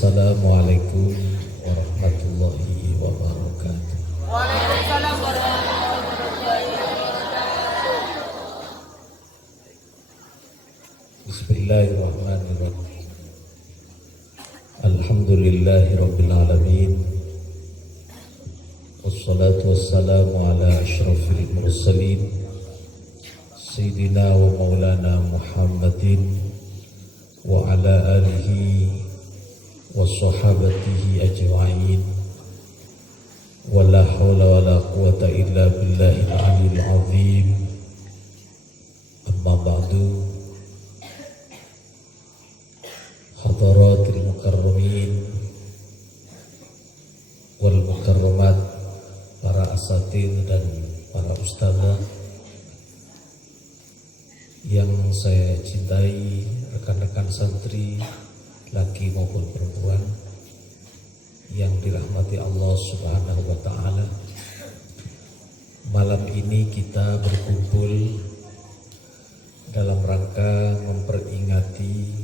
Assalamualaikum warahmatullahi wabarakatuh. Waalaikumsalam warahmatullahi wabarakatuh. Bismillahirrahmanirrahim. Alhamdulillahi rabbil alamin. Wassalatu wassalamu ala asyrafil mursalin Sayyidina wa maulana Muhammadin wa ala alihi wa sahabatihi ajma'in. Wa la hawla wa la quwata illa billahil aliyyil azim. Amma ba'du. Hadaratil mukarramin wal mukarramat, para asatidz dan para ustazah yang saya cintai, rekan-rekan santri laki maupun perempuan yang dirahmati Allah Subhanahu wa taala. Malam ini kita berkumpul dalam rangka memperingati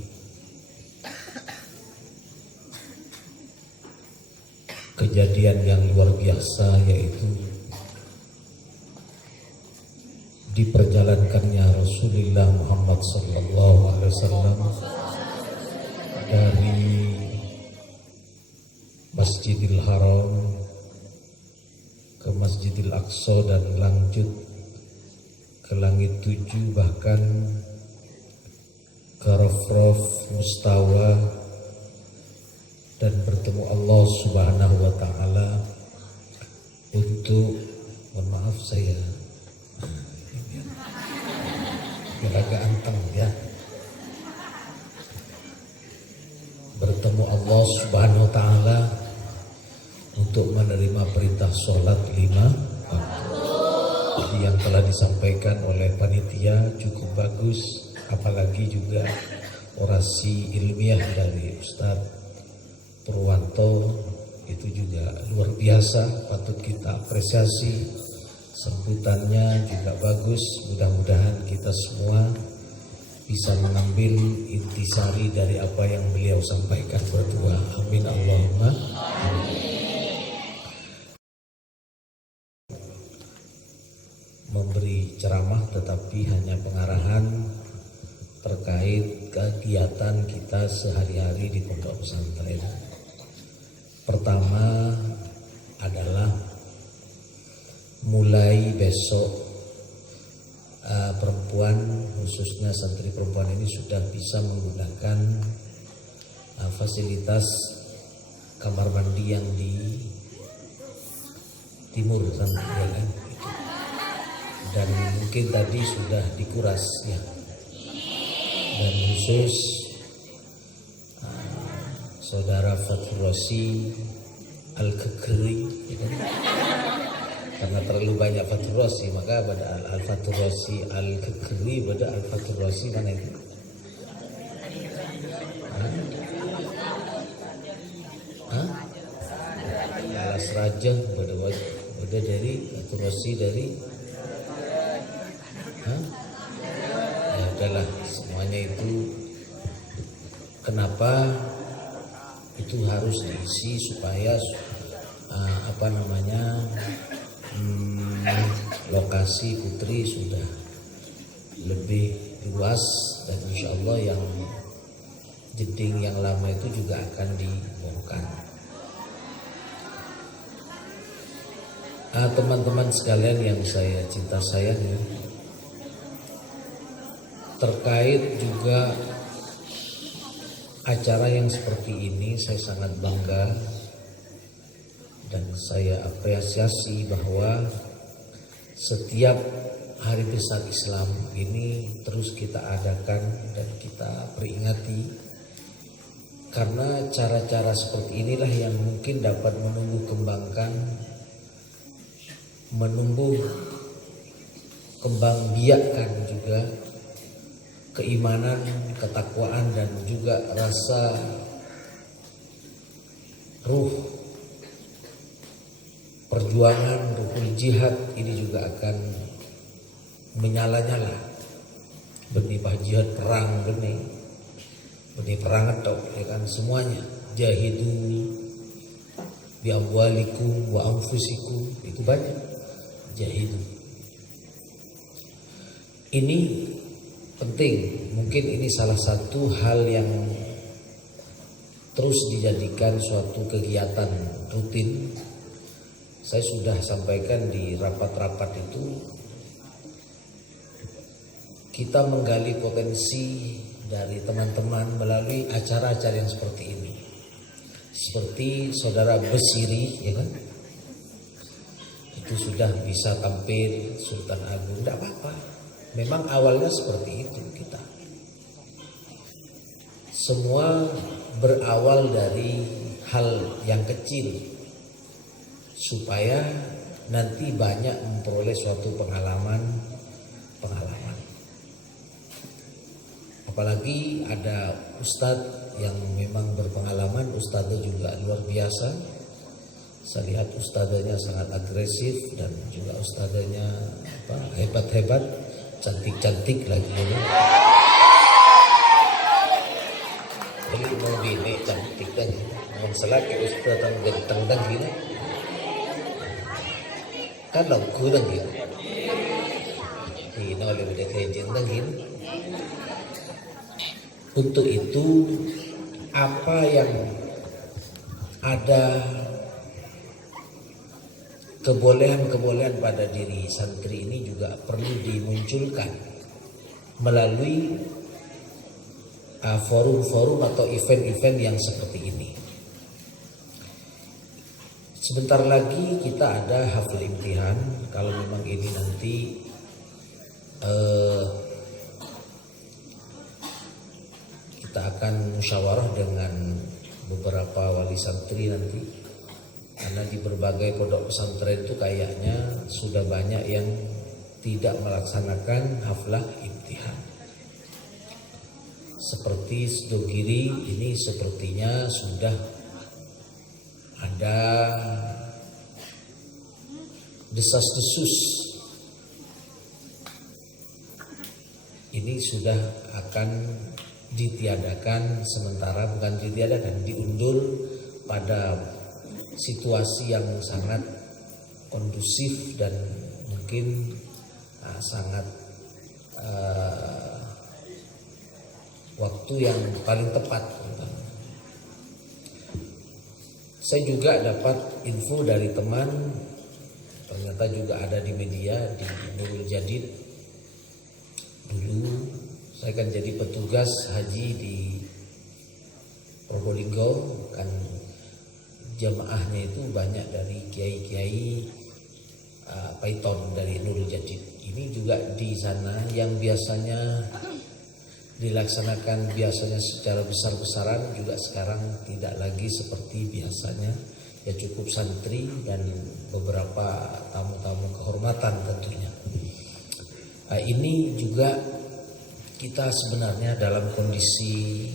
kejadian yang luar biasa, yaitu diperjalankannya Rasulullah Muhammad SAW dari Masjidil Haram ke Masjidil Aqsa dan lanjut ke langit 7, bahkan ke Rafraf Mustawa, dan bertemu Allah Subhanahu wa taala untuk, mohon maaf saya agak anteng ya, bertemu Allah Subhanahu wa taala untuk menerima perintah sholat 5 waktu yang telah disampaikan oleh panitia cukup bagus, apalagi juga orasi ilmiah dari Ustadz Purwanto itu juga luar biasa, patut kita apresiasi. Sambutannya juga bagus. Mudah-mudahan kita semua bisa mengambil intisari dari apa yang beliau sampaikan berdua. Amin Allahumma amin. Memberi ceramah tetapi hanya pengarahan terkait kegiatan kita sehari-hari di pondok pesantren. Pertama adalah mulai besok perempuan, khususnya santri perempuan ini sudah bisa menggunakan fasilitas kamar mandi yang di timur sana, ya kan? Dan mungkin tadi sudah dikuras ya. Dan khusus saudara Fatur Rosi Al-Kekri, ya kan? Karena terlalu banyak Fatur Rosi, maka pada Al-Fatur Rosi Al-Kekri, pada Al-Fatur Rosi mana itu? Alas Raja, pada dari Fatur Rosi dari ya udahlah, semuanya itu kenapa itu harus diisi supaya lokasi putri sudah lebih luas, dan insya Allah yang jeding yang lama itu juga akan dibongkar. Teman-teman sekalian yang saya cinta sayang ya, terkait juga acara yang seperti ini saya sangat bangga dan saya apresiasi bahwa setiap hari besar Islam ini terus kita adakan dan kita peringati, karena cara-cara seperti inilah yang mungkin dapat menumbuh kembang biakkan juga keimanan, ketakwaan, dan juga rasa ruh perjuangan, ruhul jihad ini juga akan menyala-nyala. Benih jihad perang, benih perang atau ya kan semuanya jahidu bi amwalikum wa anfusikum, itu banyak jahidu. Ini penting, mungkin ini salah satu hal yang terus dijadikan suatu kegiatan rutin. Saya sudah sampaikan di rapat-rapat itu, kita menggali potensi dari teman-teman melalui acara-acara yang seperti ini. Seperti saudara Besiri, ya kan? Itu sudah bisa tampil Sultan Agung, tidak apa-apa. Memang awalnya seperti itu kita. Semua berawal dari hal yang kecil supaya nanti banyak memperoleh suatu pengalaman. Apalagi ada ustadz yang memang berpengalaman, ustadznya juga luar biasa. Saya lihat ustadznya sangat agresif dan juga ustadznya hebat-hebat, cantik-cantik lagi. Jadi mau bini cantik dan mau selaki ustadz yang ganteng dan gini. Kan lagu dan gini. Ini oleh udah kejeng dan gini. Untuk itu apa yang ada kebolehan-kebolehan pada diri santri ini juga perlu dimunculkan melalui forum-forum atau event-event yang seperti ini. Sebentar lagi kita ada hafal imtihan. Kalau memang ini nanti kita akan musyawarah dengan beberapa wali santri nanti, karena di berbagai pondok pesantren itu kayaknya sudah banyak yang tidak melaksanakan haflah imtihan. Seperti Sedogiri ini sepertinya sudah ada desas-desus. Ini sudah akan ditiadakan sementara, bukan ditiadakan, diundur pada situasi yang sangat kondusif dan mungkin sangat waktu yang paling tepat. Saya juga dapat info dari teman, ternyata juga ada di media, di Nurul Jadid. Dulu saya kan jadi petugas haji di Probolinggo, kan jamaahnya itu banyak dari kiai-kiai Python dari Nurul Jadid. Ini juga di sana yang biasanya dilaksanakan secara besar-besaran juga sekarang tidak lagi seperti biasanya. Ya cukup santri dan beberapa tamu-tamu kehormatan tentunya. Ini juga kita sebenarnya dalam kondisi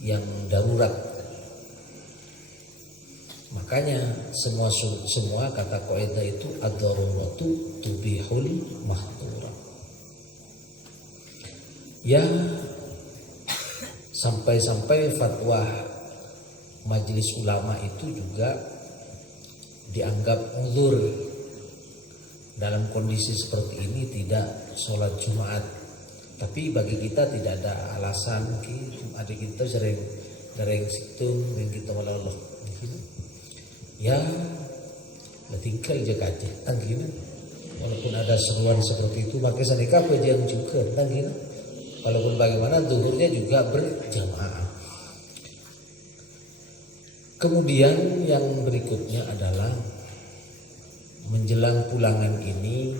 yang darurat. Makanya semua kata kaidah itu ad-daruratu tubihul mahdhura. Ya sampai-sampai fatwa majelis ulama itu juga dianggap uzur dalam kondisi seperti ini tidak sholat Jumat. Tapi bagi kita tidak ada alasan, mungkin adik kita sering situng yang kita malah ya tinggal jaga aja tanggina. Walaupun ada seruan seperti itu, maka senikah yang juga tanggina. Walaupun bagaimana zuhurnya juga berjamaah. Kemudian yang berikutnya adalah menjelang pulangan ini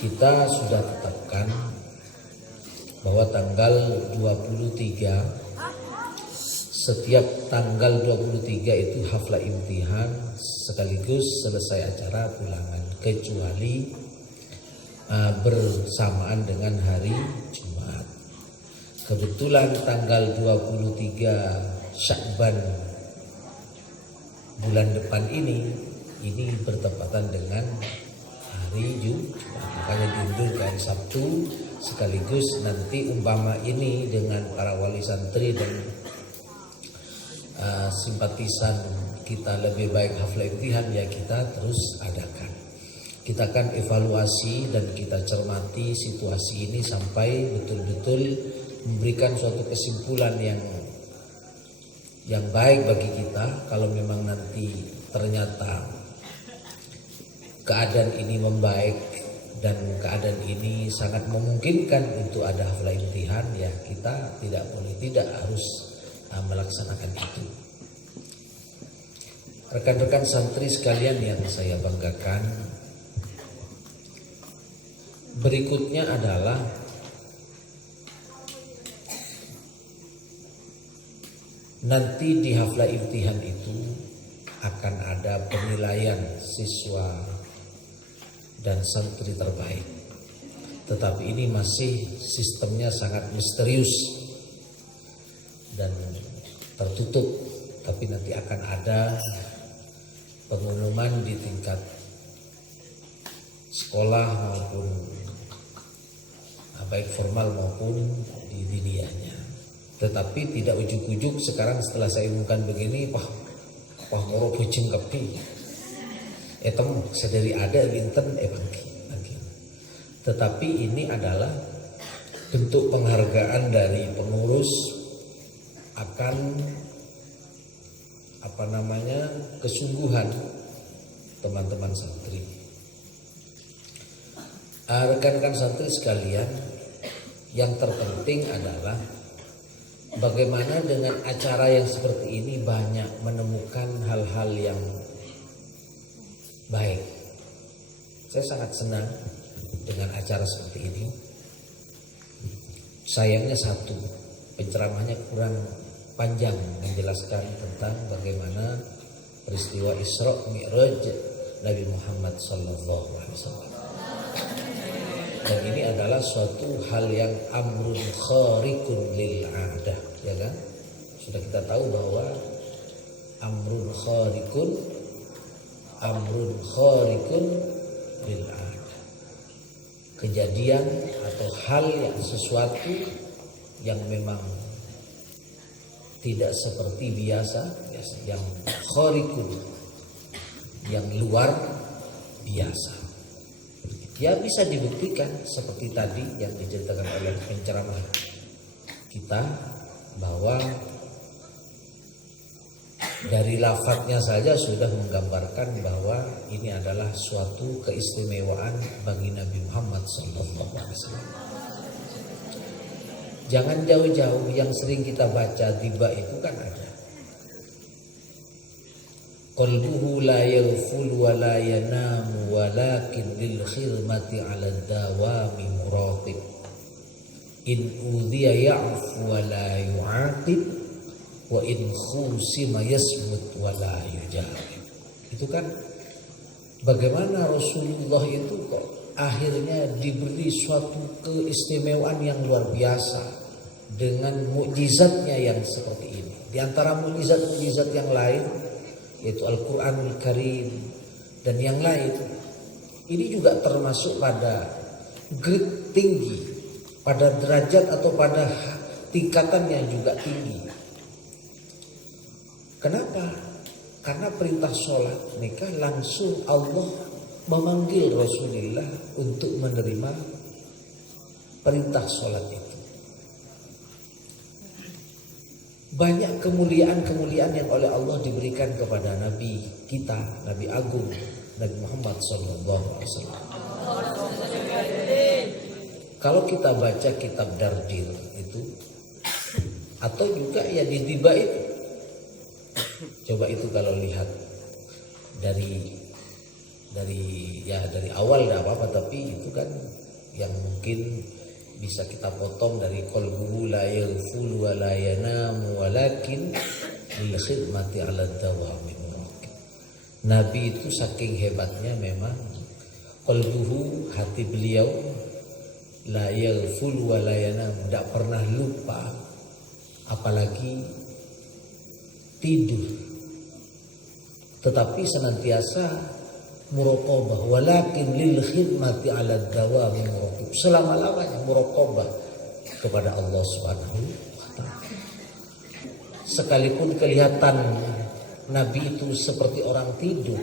kita sudah tetapkan bahwa tanggal 23, setiap tanggal 23 itu haflah imtihan sekaligus selesai acara pulangan, kecuali bersamaan dengan hari Jumat. Kebetulan tanggal 23 Syakban bulan depan ini bertepatan dengan hari Jumat, makanya diundur ke hari Sabtu, sekaligus nanti umpama ini dengan para wali santri dan simpatisan kita lebih baik hafla imtihan, ya kita terus adakan. Kita akan evaluasi dan kita cermati situasi ini sampai betul-betul memberikan suatu kesimpulan yang baik bagi kita. Kalau memang nanti ternyata keadaan ini membaik dan keadaan ini sangat memungkinkan untuk ada hafla imtihan, ya kita tidak harus melaksanakan itu. Rekan-rekan santri sekalian yang saya banggakan, berikutnya adalah nanti di hafla imtihan itu akan ada penilaian siswa dan santri terbaik. Tetapi ini masih sistemnya sangat misterius dan tertutup. Tapi nanti akan ada pengumuman di tingkat sekolah maupun baik formal maupun di diniahnya. Tetapi tidak ujuk-ujuk sekarang setelah saya umumkan begini, wah moro bojeng kepi. Etem sedari ada binten bangki. Tetapi ini adalah bentuk penghargaan dari pengurus akan kesungguhan teman-teman santri. Rekan-rekan santri sekalian, yang terpenting adalah bagaimana dengan acara yang seperti ini banyak menemukan hal-hal yang baik. Saya sangat senang dengan acara seperti ini. Sayangnya satu, penceramahnya kurang panjang menjelaskan tentang bagaimana peristiwa Isra Mi'raj Nabi Muhammad SAW. Dan ini adalah suatu hal yang amrun khariqun lil adah, ya kan? Sudah kita tahu bahwa amrun khariqun lil adah. Kejadian atau hal yang sesuatu yang memang tidak seperti biasa, yang khariqun, yang luar biasa. Ya bisa dibuktikan seperti tadi yang diceritakan oleh penceramah kita, bahwa dari lafadznya saja sudah menggambarkan bahwa ini adalah suatu keistimewaan bagi Nabi Muhammad SAW. Jangan jauh-jauh, yang sering kita baca tiba itu kan ada. Qalbuhu la yaghful wa la yanamu walakin lil khidmati 'ala dawami muraqib. In udhiya ya'fu wa la yu'aqib wa in khusima yasmut wa la yujahib. Itu kan bagaimana Rasulullah itu kok akhirnya diberi suatu keistimewaan yang luar biasa dengan mukjizatnya yang seperti ini. Di antara mukjizat-mukjizat yang lain yaitu Al-Quranul Karim dan yang lain, ini juga termasuk pada grade tinggi, pada derajat atau pada tingkatan yang juga tinggi. Kenapa? Karena perintah sholat nikah langsung Allah memanggil Rasulullah untuk menerima perintah sholat itu. Banyak kemuliaan-kemuliaan yang oleh Allah diberikan kepada Nabi kita, Nabi Agung, Nabi Muhammad SAW. Kalau kita baca kitab Dardir itu, atau juga ya di Diba itu, coba itu kalau lihat dari awal tidak apa-apa, tapi itu kan yang mungkin bisa kita potong dari qalbuhu la yaghful wa la yanamu walakin lil khidmati 'ala dawami muraqib. Nabi itu saking hebatnya memang qalbuhu, hati beliau, la yaghful wa la yanam, tidak pernah lupa apalagi tidur, tetapi senantiasa muraqabah, walakin lil khidmati 'ala dawami muraqib, selama-lamanya muraqabah kepada Allah Subhanahu wa taala. sekalipun kelihatan Nabi itu seperti orang tidur.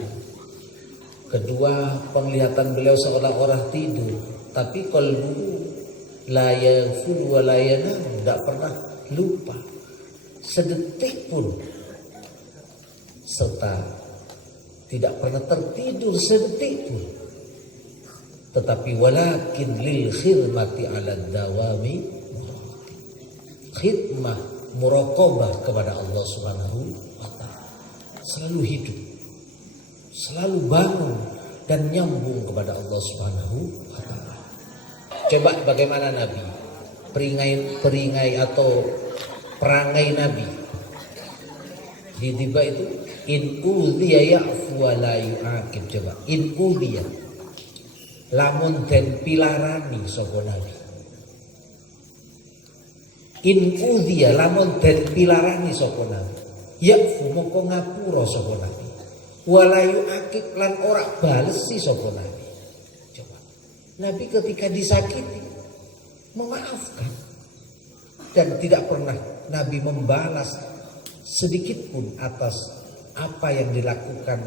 Kedua, penglihatan beliau seolah orang tidur, tapi qalbu la yaghful wa la yanam, tidak pernah lupa sedetik pun, serta tidak pernah tertidur sedetik pun. Tetapi walakin lil khidmati ala dawami, khidmah muraqabah kepada Allah Subhanahu wa taala, selalu hidup, selalu bangun dan nyambung kepada Allah Subhanahu wa taala. Coba bagaimana Nabi peringai atau perangai Nabi di tiba itu, in udhiya ya'fu wa la yu'aqib. Coba in udhiya, lamun den pilarani sapa Nabi. In udhiya, lamun den pilarani sapa Nabi, ya'fu mongko ngapura sapa Nabi, wa la yu'aqib lan ora balesi sapa Nabi. Coba Nabi ketika disakiti memaafkan, dan tidak pernah Nabi membalas sedikit pun atas apa yang dilakukan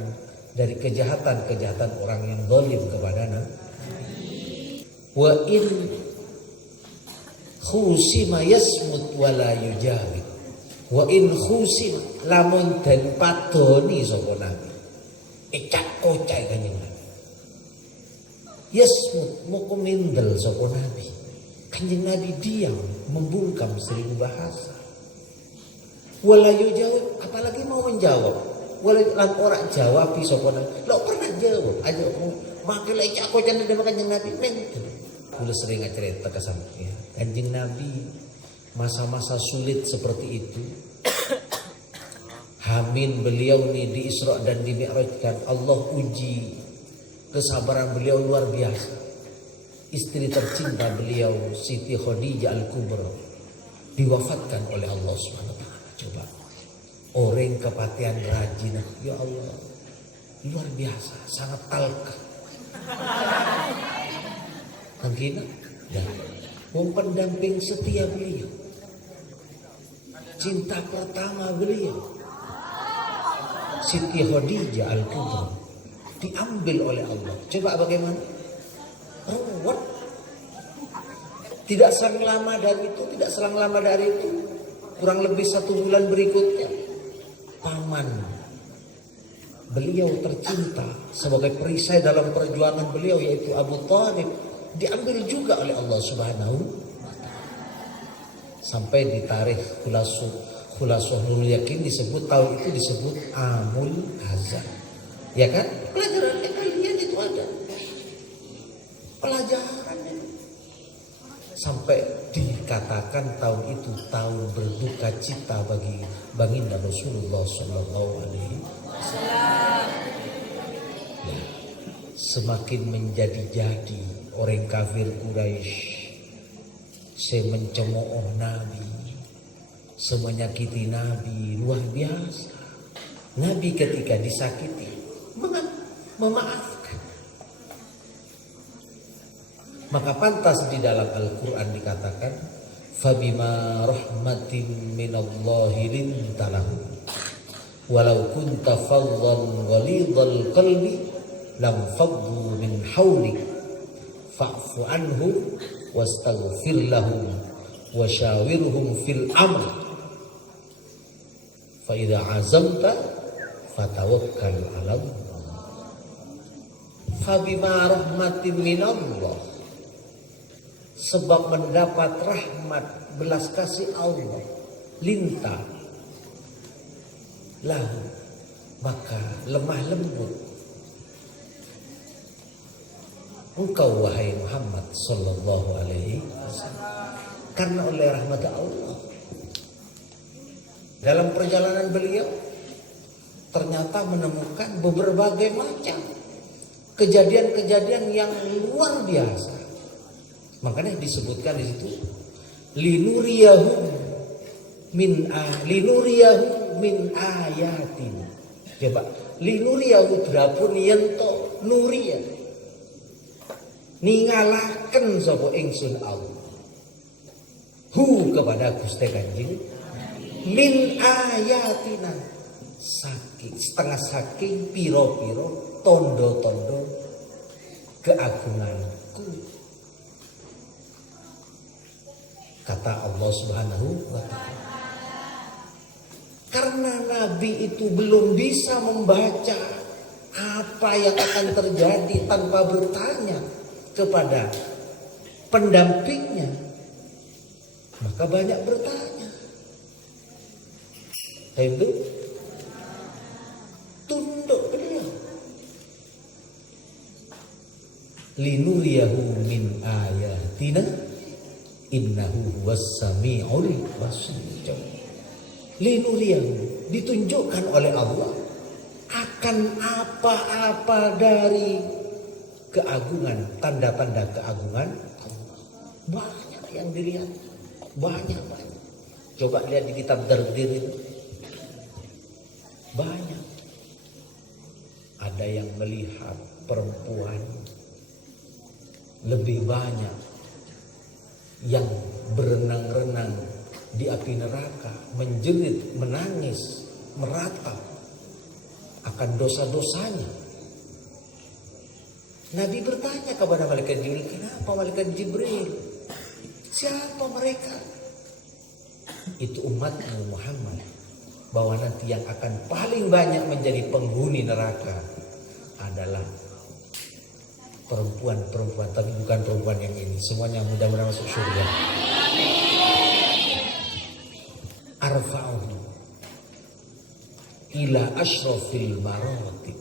dari kejahatan-kejahatan orang yang zalim kepada Nabi. Wa in khusima yasmut wa la yujawib. Wa in khusima, lamun den padoni sapa Nabi, ecak-ocak kanjeng Nabi. Yasmut moko mindel sapa Nabi. Kanjeng Nabi diam, membungkam seribu bahasa. Wala yujawib, apalagi mau menjawab. Wala lan ora jawab sapa Nabi. Lo pernah jawab aja makin ecak-ocak dari kanjeng Nabi mindel. Kula sering cerita ke sampeyan, kanjeng Nabi masa-masa sulit seperti itu. Hamin beliau nih di Isra dan di Mi'rajkan, Allah uji kesabaran beliau luar biasa. Istri tercinta beliau Siti Khadijah Al-Kubra diwafatkan oleh Allah Subhanahu wa taala. Coba orang kepatihan rajin, ya Allah, luar biasa, sangat talka. Mungkin ya, pendamping setia beliau, cinta pertama beliau Siti Khadijah Al-Kubra diambil oleh Allah. Coba bagaimana? Ruwet. Tidak selang lama dari itu, kurang lebih 1 bulan berikutnya, paman beliau tercinta sebagai perisai dalam perjuangan beliau yaitu Abu Thalib diambil juga oleh Allah Subhanahu wa taala. Sampai di tarikh Khulasah Nurul Yakin disebut, tahun itu disebut Amul Hazan. Ya kan? Pelajaran kalian itu ada. Pelajarannya. Sampai dikatakan tahun itu tahun berduka cita bagi baginda Rasulullah sallallahu alaihi wasallam. Ya, semakin menjadi-jadi orang kafir Quraisy mencemooh Nabi, menyakiti Nabi luar biasa. Nabi ketika disakiti memaafkan. Maka pantas di dalam Al-Quran dikatakan, fabima rahmatin minallahi lintalahu walau kunta faddan ghalidhal qalbi lam faddu min hawlik fa'fu anhu wastaghfir lahum wa syawirhum fil amr fa idza azamta fatawakkal 'ala Allah. Fabima rahmatin minallah, sebab mendapat rahmat belas kasih Allah, linta lahu, maka lemah lembut engkau wahai Muhammad sallallahu alaihi wasallam, karena oleh rahmat Allah. Dalam perjalanan beliau ternyata menemukan berbagai macam kejadian-kejadian yang luar biasa. Makanya disebutkan di situ linuriyahu min ayatin. Coba linuriyahu berapun yento nuria, ningalaken sapa ingsun Allah hu kepada Gusti Kanjeng min ayatina, saking setengah saking piro-piro tondo-tondo keagunganku. Kata Allah Subhanahu wa ta'ala. Karena Nabi itu belum bisa membaca apa yang akan terjadi tanpa bertanya kepada pendampingnya, maka banyak bertanya. Itu tunduk beliau. Linuriyahu min ayatina innahu huwas sami'ul basir. Linuriyahu, ditunjukkan oleh Allah akan apa-apa dari keagungan, tanda-tanda keagungan Allah. Banyak yang dilihat, banyak. Coba lihat di kitab Dardir itu, banyak. Ada yang melihat perempuan lebih banyak yang berenang-renang di api neraka, menjerit, menangis, meratap akan dosa-dosanya. Nabi bertanya kepada malaikat Jibril, kenapa malaikat Jibril? Siapa mereka? Itu umatmu Muhammad, bahwa nanti yang akan paling banyak menjadi penghuni neraka adalah perempuan-perempuan, tapi bukan perempuan yang ini. Semuanya mudah-mudahan masuk surga. Arfa'uhu ila ashrafil maratib.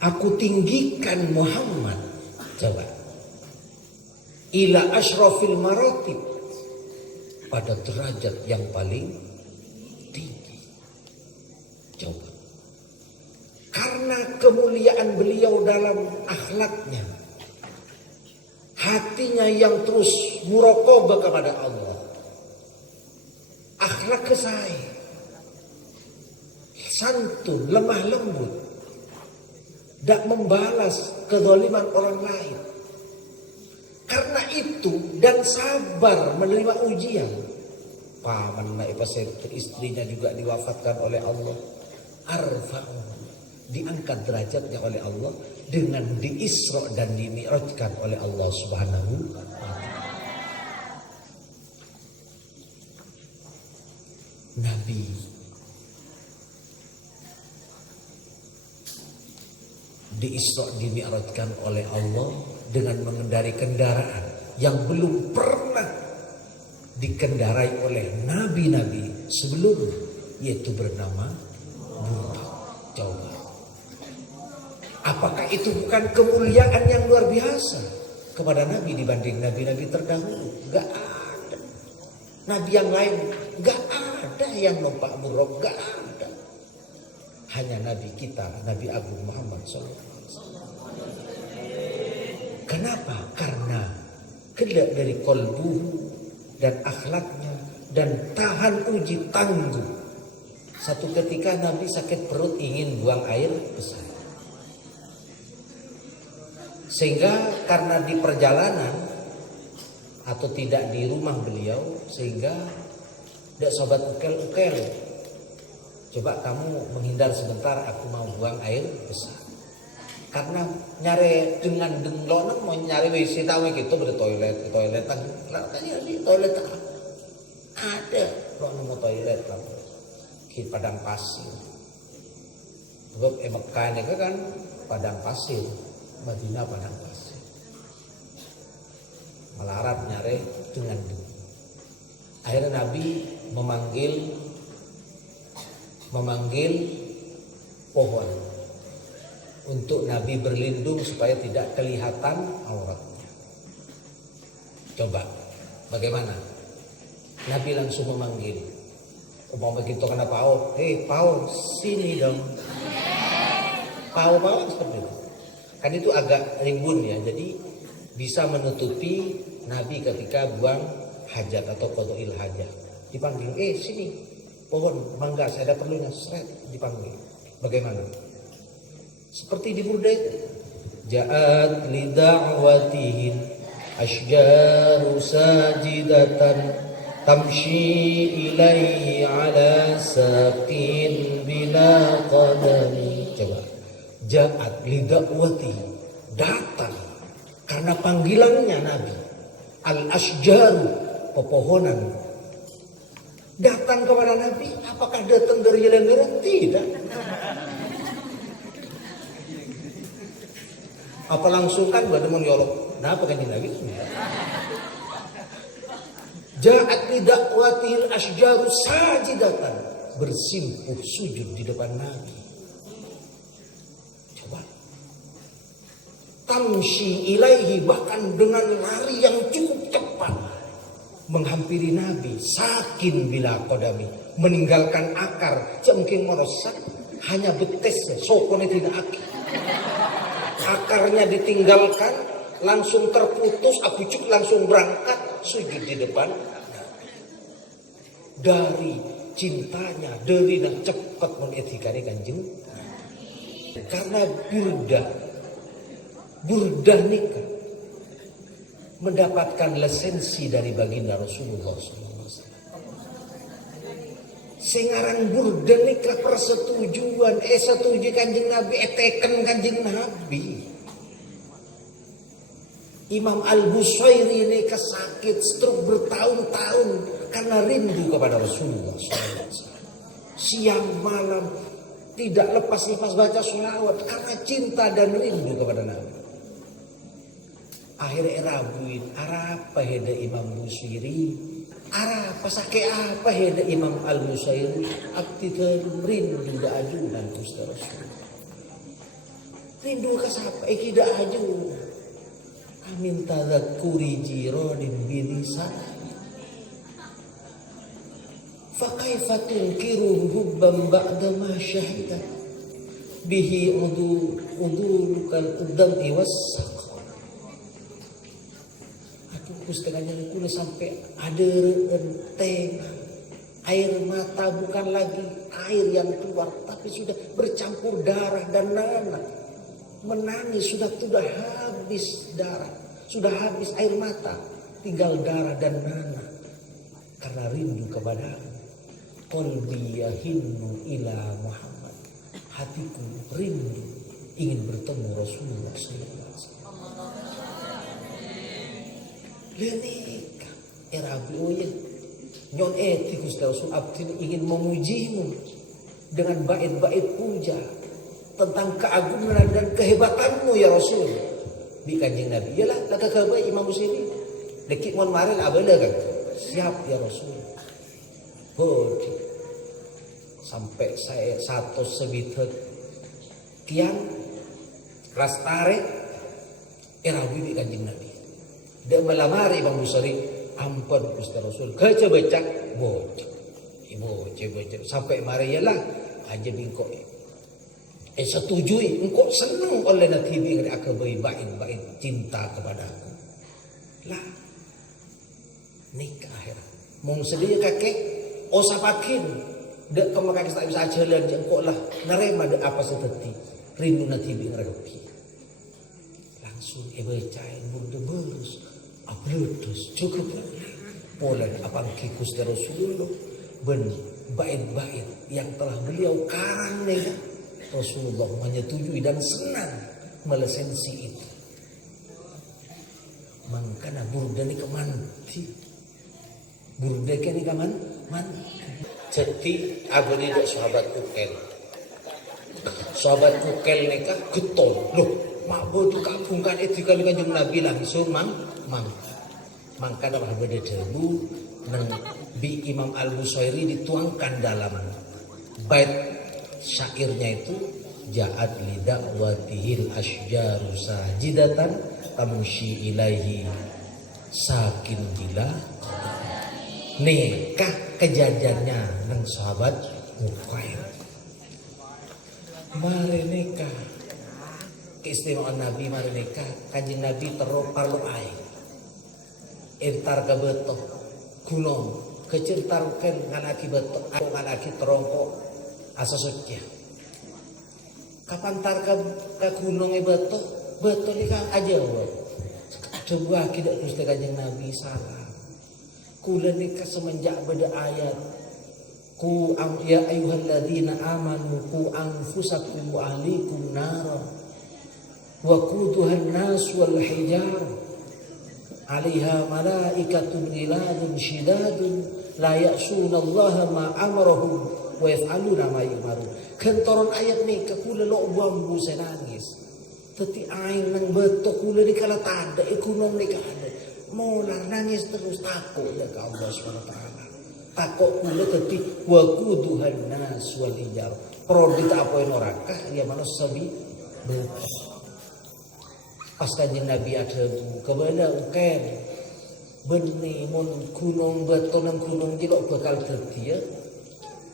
Aku tinggikan Muhammad, coba, ila ashrafil maratib, pada derajat yang paling tinggi. Coba, karena kemuliaan beliau dalam akhlaknya, hatinya yang terus muraqabah kepada Allah, akhlak kesai, santun, lemah lembut, tidak membalas kezaliman orang lain. Karena itu dan sabar menerima ujian. Paman Naifasir, istrinya juga diwafatkan oleh Allah. Arfa'u, diangkat derajatnya oleh Allah dengan diisra dan dimi'rajkan oleh Allah Subhanahu wa ta'ala. Nabi diisra dimi'rajkan oleh Allah dengan mengendarai kendaraan yang belum pernah dikendarai oleh nabi-nabi sebelumnya, yaitu bernama Burak. Coba, apakah itu bukan kemuliaan yang luar biasa kepada Nabi dibanding nabi-nabi terdahulu? Gak ada. Nabi yang lain gak ada yang numpak buruk, gak ada. Hanya Nabi kita, Nabi Agung Muhammad SAW. Kenapa? Karena kelak dari kolbu dan akhlaknya dan tahan uji tangguh. Satu ketika Nabi sakit perut, ingin buang air besar. Sehingga karena di perjalanan atau tidak di rumah beliau, sehingga tidak sobat ukel-ukel, coba kamu menghindar sebentar, aku mau buang air besar. Karena nyari dengan denglonang mau nyari WC tahu gitu, ber toilet katanya di toilet ada lo mau toilet lah di padang pasir. Sebab Mekah ini kan padang pasir, Madinah padang pasir. Melarat nyari dengan deng. Akhirnya Nabi memanggil pohon untuk Nabi berlindung supaya tidak kelihatan auratnya. Coba, bagaimana? Nabi langsung memanggil. Mau begitu kena Pau, Pau, sini dong. Pau seperti itu. Kan itu agak rimbun ya, jadi bisa menutupi Nabi ketika buang hajat atau qadha'il hajat. Dipanggil, sini, pohon mangga, saya ada perlunya, seret, dipanggil. Bagaimana? Seperti di burda itu, ja'at li da'watihin ashjaru sajidatan tamshi ilaihi ala saqin bila qadami. Coba, ja'at lidakwati, datang karena panggilannya Nabi. Al-ashjaru, pepohonan, datang kepada Nabi. Apakah datang dari jalan merah? Tidak. Apa langsung kan pada menyolok? Nah, apa kan Nabi? Ja'at lidakwatil asjaru sajidatan, bersimpuh sujud di depan Nabi. Coba. Tamshi ilaihi, bahkan dengan lari yang cukup cepat menghampiri Nabi. Sakin bila kodami, meninggalkan akar cengking merosak, hanya betes sokone tidak akil. Akarnya ditinggalkan, langsung terputus, abucuk langsung berangkat sujud di depan Nabi. Dari cintanya, dari dan cepat mengetikani Kanjeng Nabi. Karena burdah nikah mendapatkan lisensi dari baginda Rasulullah SAW. Singarang burdah nikah persetujuan, setuju Kanjeng Nabi, teken Kanjeng Nabi. Imam Al-Busairi ini sakit stroke bertahun-tahun karena rindu kepada Rasulullah SAW. Siang malam tidak lepas-lepas baca sholawat karena cinta dan rindu kepada Nabi. Akhirnya rabuin, apa heda Imam Busairi? Apa sakit apa heda Imam Al-Busairi? Akti rindu dah ajunan Gusti Rasulullah. Rindu ke siapa? Tidak aju. Amin tadzakuri jirodin bilisa. Fa kaifa tunkiru hubban ba'da ma syahida bihi udulukal udami wassaq. Aku setengahnya kuno sampai ada renteng air mata, bukan lagi air yang keluar tapi sudah bercampur darah dan nanah. Menangis sudah habis darah, sudah habis air mata, tinggal darah dan nanah karena rindu kepadamu. Qalbi yahinnu ila Muhammad, hatiku rindu ingin bertemu Rasulullah SAW. Lenika erabunya nyon etikus Rasul abdi ingin memujimu dengan bait-bait puja tentang keagungan dan kehebatanmu ya Rasul. Di Kanjeng Nabi ialah laka kabai Imam Busairi dekik mon marel abala kan siap ya Rasul. Bodi sampai saya satu sebitet kian rastare erabu di Kanjeng Nabi. Dia melamari Imam Busairi, ampun Gusti Rasul, keca becak bocah. Ibu cebecak sampai mari ialah aja bingkok. Setujui engkau senang oleh Nabi ngeri akabai bain cinta kepadaku. Lah nikah akhir. Mung sedia kakek osapakin dek kemakak tak bisa jalan engkau lah nerema dek apa seperti rindu Nabi ngerapi. Langsung cain bunda berus ablutus cukup pola apang kikus dari Rasulullah ben bait-bait yang telah beliau karang nih Rasulullah menyetujui dan senang melesensi itu. Mangkana burda ni kemanti, burda ni kemanti. Jadi aku ni dok sahabat kukel ni kah getol loh. Mak bodoh kabungkan etika Kanjeng Nabi langsung mangkana berbeda dulu nang bi Imam Al-Busairi dituangkan dalam bait syairnya itu ja'at lidakwatihil asjaru sajidatan tamshi ilaihi sakin bila nikah kejadiannya nang sahabat Muqaim mari nikah keistimewaan Nabi mari nikah Kanjeng Nabi terus parlo air entar ke betok gunung kecertarukan ngalaki betok ngalaki terongkok asa suci kapan tar ke gunungnya betok ni kan aja Ada buah tidak Gusti Kanjeng Nabi salah. Kula nikah semenjak beda ayat ku ya ayyuhalladzina amanu ku anfusakum wa ahlikum nara wa quduhan nas wal hijar 'alaiha malaikatun ghiladun shidadun la ya'sunallaha ma amarahum wa yaf'aluna ma yu'marun. Kentoron ayat ni kula lo bambu saya nangis. Teti aing nang betok kula di kala tada ekonom ni kada. Molar nangis terus takut ya ke Allah SWT. Takut kula teti wa quduhan nas wal hijar. Pro ditapoin neraka ya manusia sabi. Pas Kanjeng Nabi ada kebala uken benih mun gunung beton nang gunung iki kok bakal dadi ya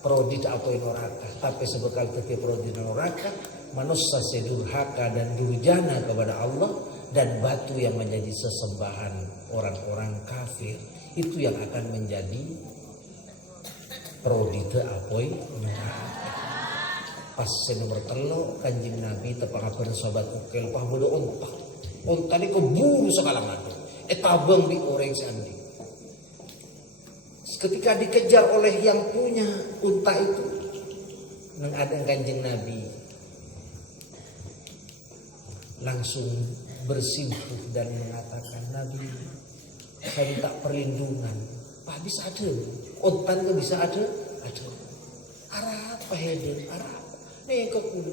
prodi tak apa neraka, tapi sebekal dadi prodi neraka manusia sedurhaka dan durjana kepada Allah dan batu yang menjadi sesembahan orang-orang kafir itu yang akan menjadi prodi tak apa neraka. Pas nomor telo Kanjeng Nabi tepangaken sahabat ukel pahbodo onta ni keburu sekalangan tabang di orang sandi. Ketika dikejar oleh yang punya unta itu nang ada Kanjeng Nabi langsung bersimpuh dan mengatakan, Nabi saya minta perlindungan. Pak bisa ada onta nggak bisa ada arah apa heden arah nih kok dulu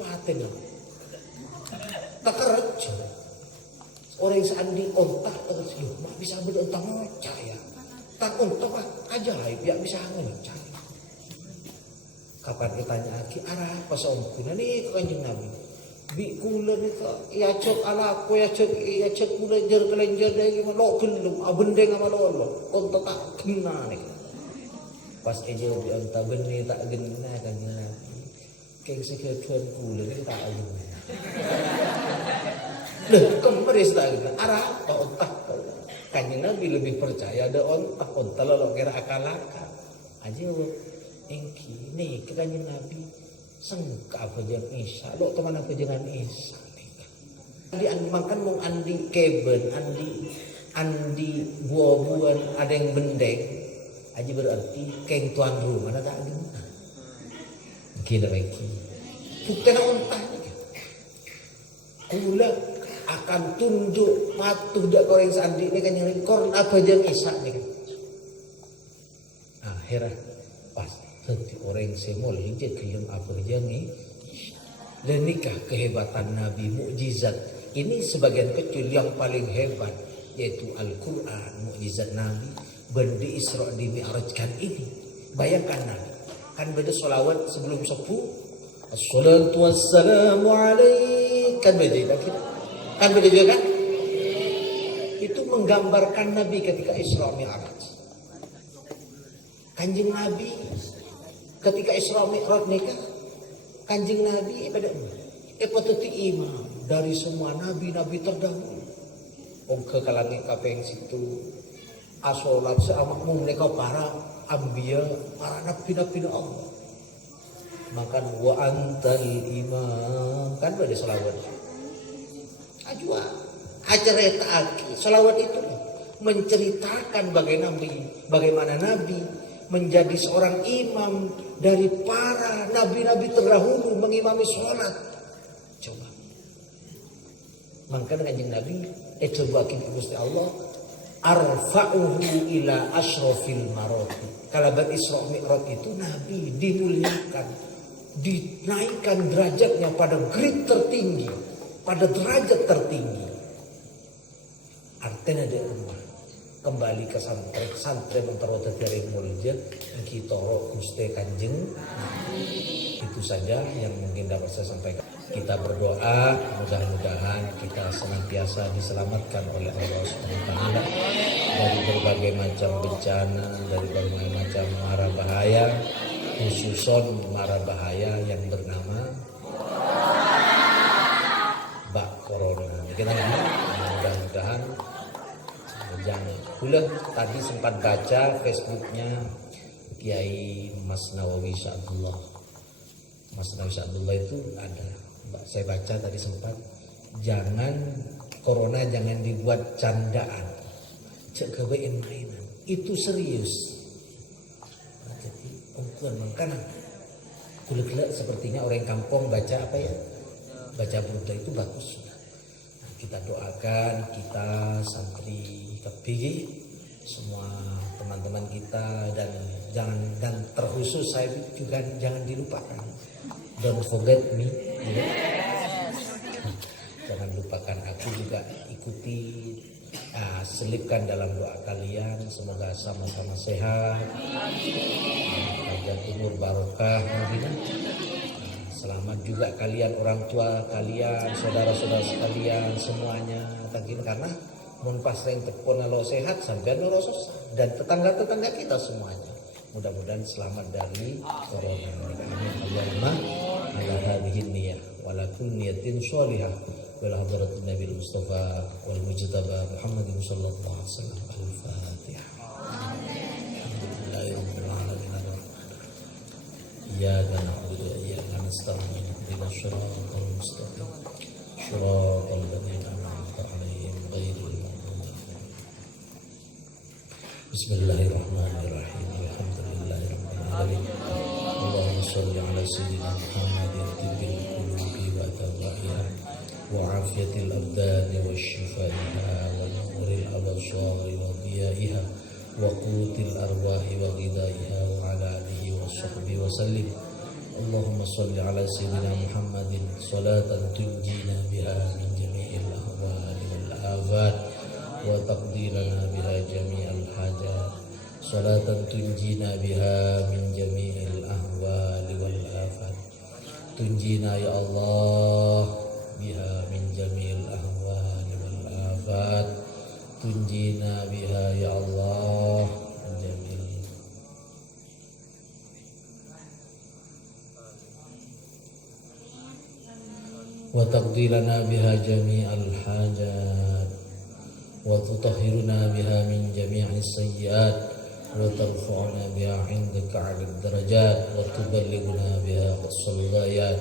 paten tak kerja orang sandi ontak terus mak bisa berontak ngocah ya tak ontak ajaib ya bisa ngocah. Kapan ditanya lagi arah apa seompuna nih ke Kanjeng Nabi bi kula nih kok ya cok ala aku ya cok kula jer kelenjer dari lo belum abendeng sama lo ontak tak kena nih pas aja di ontak benih tak gena Kanjeng Nabi kayak sekian kula nih tak gena. Loh, kemarin sedang arah apa ontak Kanjeng Nabi lebih percaya ada ontak lo kira akal-akal aja engki nih ke Kanjeng Nabi sengka apa jang Isa lo teman apa jangan Isa andi makan mau andi keben andi buah-buahan ada yang bendeng aja berarti keng tuan rumah ada tak guna gila engki bukti na ontak kula akan tunduk patuh dak koreng sandi ini kan yang korn apa jang Isa nih kan. Akhirnya pas nanti orang semol hijau kelem apa jang dan nikah kehebatan Nabi mukjizat ini sebagian kecil yang paling hebat yaitu Al-Quran mukjizat Nabi bendi Isra di Mi'rajkan ini. Bayangkan Nabi kan beda solawat sebelum sepuh assalatu wassalamu alaihi kan beda kita kan beda juga kan itu menggambarkan Nabi ketika Isra Mi'raj. Kanjeng Nabi ketika Isra Mi'raj nikah Kanjeng Nabi patut imam dari semua nabi-nabi terdahulu. Ke kalangan kapeng situ asolat seamakmu mereka para ambiya para nabi-nabi Allah. Makan wa antal imam kan pada selawat ajwa acareta aki selawat itu menceritakan bagaimana Nabi menjadi seorang imam dari para nabi-nabi terdahulu mengimami sholat. Coba maka Kanjeng Nabi itu bakin Gusti Allah arfa'uhu ila asyrafil marati. Kalau berisra mi'raj itu Nabi dimuliakan dinaikkan derajatnya pada grade tertinggi pada derajat tertinggi. Artinya ada rumah kembali ke santri menterota dari muljad kita Gusti Kanjeng itu saja yang mungkin dapat saya sampaikan. Kita berdoa mudah-mudahan kita senantiasa diselamatkan oleh Allah SWT dari berbagai macam bencana, dari berbagai macam mara bahaya, khususon mara bahaya yang bernama bak corona. Kita mudah-mudahan jangan. Pula tadi sempat baca Facebooknya Kiai Mas Nawawi Sa'dullah. Mas Nawawi Sa'dullah itu ada. Saya baca tadi sempat jangan Corona jangan dibuat candaan, cek kebain mainan, itu serius. Nah, jadi ongkuan makanan kulit-kulit sepertinya orang kampung baca apa ya, baca Buddha itu bagus. Nah, kita doakan kita santri KPG, semua teman-teman kita, dan terkhusus saya juga jangan dilupakan, don't forget me, gitu. Jangan lupakan aku juga, ikuti, selipkan dalam doa kalian, semoga sama-sama sehat, panjang umur barokah, selamat juga kalian orang tua kalian, saudara-saudara sekalian semuanya, karena mun pas reng tepon lo sehat sampai lo susah, dan tetangga-tetangga kita semuanya mudah-mudahan selamat dari corona. Amin Allahumma ala hadhihi niyyah wa la kulli niyatin shalihah wal hadratin nabil mustafa wal mujtaba Muhammadin sallallahu alaihi wasallam. Al-Fatihah. Alhamdulillahirabbil alamin. Iyyaka na'budu wa iyyaka nasta'in. Ihdinas siratal mustaqim. Shiratal ladzina an'amta 'alaihim ghairil maghdubi 'alaihim. Bismillahirrahmanirrahim. Alhamdulillahirabbil alamin. Allahumma shalli 'ala sayyidina Muhammadin tibbil qulubi wa tawaiha wa 'afiyatil abdani wa shifaiha wa nuril absari wa diyaiha wa qutil arwahi wa ghidaiha wa 'ala alihi wa sahbihi wa sallim. Allahumma shalli 'ala sayyidina Muhammadin salatan tunjina biha min jami'il ahwali wal afat wa taqdi lana biha jami'al hajat. Salatan tunjina biha min jami'il ahwali wal afat. Tunjina ya Allah biha min jami'il ahwali wal afat. Tunjina biha ya Allah min jami'il. Wa taqdi lana biha jami'al hajat wa tutahhiruna biha min jami'is sayyi'at wa tarfa'una biha 'indaka 'alal darajat wa tuballighuna biha aqsal ghayat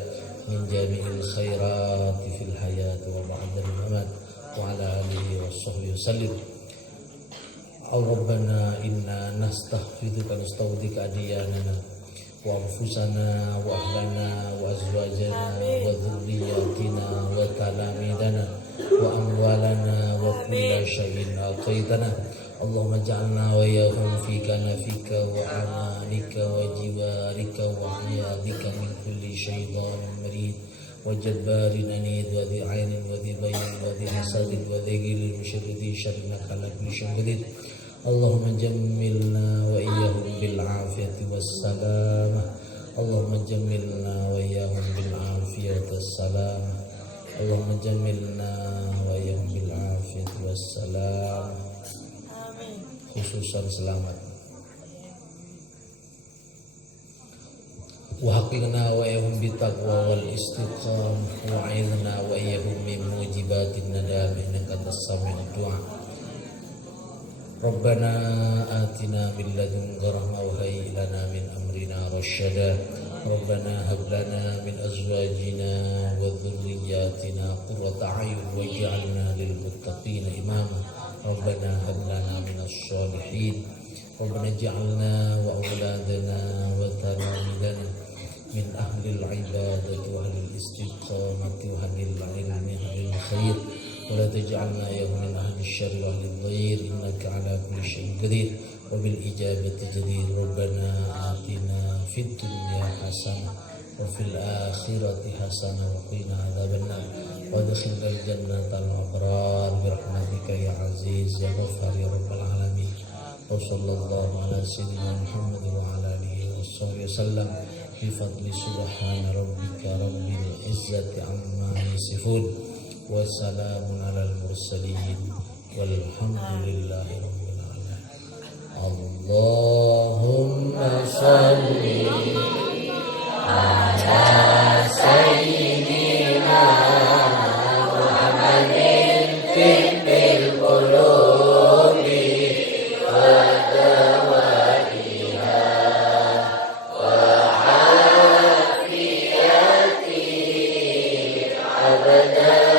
min jami'il khairati fil hayat wa ba'dal mamat wa 'ala alihi wa sahbihi wasallim. Rabbana inna nastaghfiruka nasta'udika adiyanana wa anfusana wa ahlana wa azwajana wa dhurriyyatina wa talamidana wa amwalana wa kulla syai'in ataitana. Allahumma ja'alna wa iyyahum fika nafika wa amanika wa jiwarika wa hiyadika min kulli syaitanir marid wa jabbarin anid wa dhi 'ainin wa dhi bayin wa dhi hasadin wa dhi ghilin syarri syarrina ala kulli syai'in qadir. Allahumma jammilna wa iyyahum bil afiyati was salamah. Allahumma jammilna wa iyyahum bil afiyati was salamah. Allahumma jammilna wa iyyahum bil afiyati was salamah. Khususan selamat. Wa haqqina wa iyyahum bit taqwa wal istiqamah wa 'idna wa iyyahum min mujibatin nadam innaka as-sami'ud du'a. Rabbana atina min ladunka rahmah wa hayyi lana min amrina rasyada. Rabbana hab lana min azwajina wa dhurriyyatina qurrata a'yun waj'alna lil muttaqina imama. Rabbana hab lana minas shalihin. Rabbana ij'alna wa auladana wa talamidana min ahlil ibadati wa ahlil istiqamati wa ahlil ilmi wa ahlil khair. ولا تجعلنا يا من أهل الشر وأهل الضير إنك على كل شيء قدير وبالإجابة جدير. ربنا آتنا في الدنيا حسنة وفي الآخرة حسنة وقنا عذاب النار وادخلنا الجنة الأبرار برحمتك يا عزيز يا غفار يا رب العالمين. وصلى الله على سيدنا محمد وعلى آله وصحبه وسلم بفضل سبحان ربك رب العزة عما يصفون wassalamun alal mursalin walhamdulillahi rabbil alamin. Allahumma shalli ala sayyidina Muhammadin fil qulubi wa dawaiha wa afiyati abada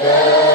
ada